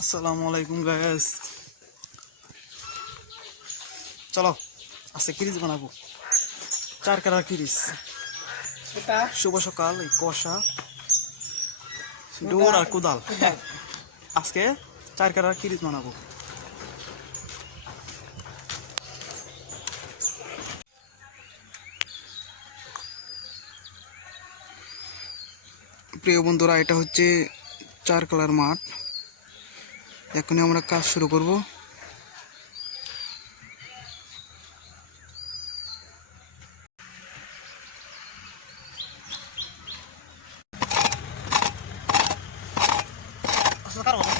আসসালামু আলাইকুম গায়েস চলো আজকে কিরিজ বানাবো। চার কালার কিরিজ শুভ সকাল এই কষা ডোর আর কোদাল। আজকে চার কালার কিরিজ বানাবো। প্রিয় বন্ধুরা এটা হচ্ছে চার কালার মাঠ। এখনই আমরা কাজ শুরু করব। ঘুরো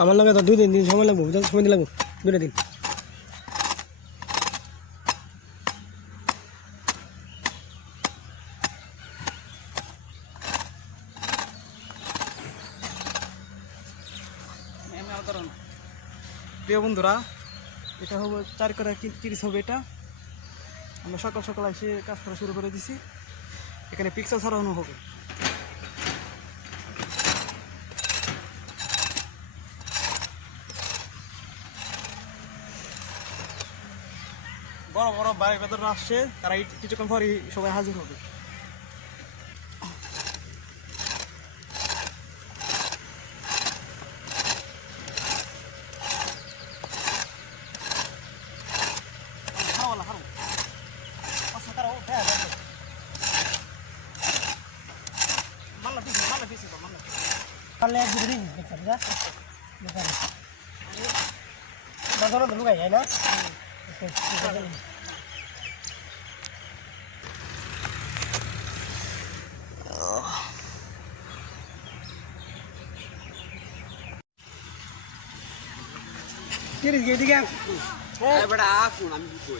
আমার লাগে তো দুই দিন দিন সময় লাগবো যত সময় দিন লাগবো? দুটো দিন। প্রিয় বন্ধুরা, এটা হবে চার করে তিরিশ হবে এটা। আমরা সকাল সকাল এসে কাজ করা শুরু করে দিছি। এখানে পিক্সেল সরানো হবে। বড় বড় বাড়ি বেদর আসছে তারা কিছুক্ষণ পরে সবাই হাজির হবে। মাল্লা দিছি মাল্লা দিছি তো বড়া পারলে আমি দুটো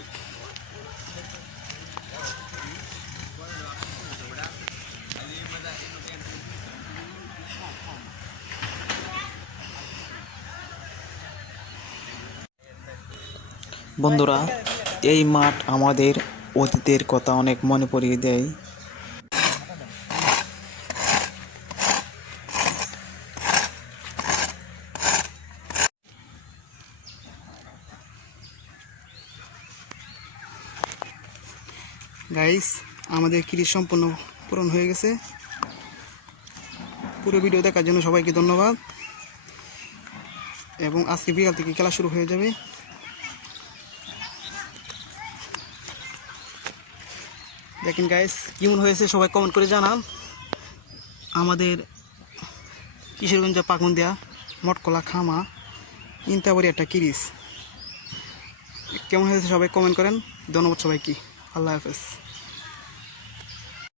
বন্ধুরা, এই মাঠ আমাদের অতীতের কথা অনেক মনে পড়িয়ে দেয়। গাইস আমাদের কিরিশ সম্পূর্ণ পূরণ হয়ে গেছে। পুরো ভিডিও দেখার জন্য সবাইকে ধন্যবাদ। এবং আজকে বিকাল থেকে খেলা শুরু হয়ে যাবে। দেখেন গাইস কেমন হয়েছে সবাই কমেন্ট করে জানান। আমাদের কিশোরগঞ্জ পাকুন্দিয়া মটকলা খামা, ইন্তাবরি একটা কিরিস কেমন হয়েছে সবাই কমেন্ট করেন। ধন্যবাদ সবাইকে। আল্লাহ হাফেজ।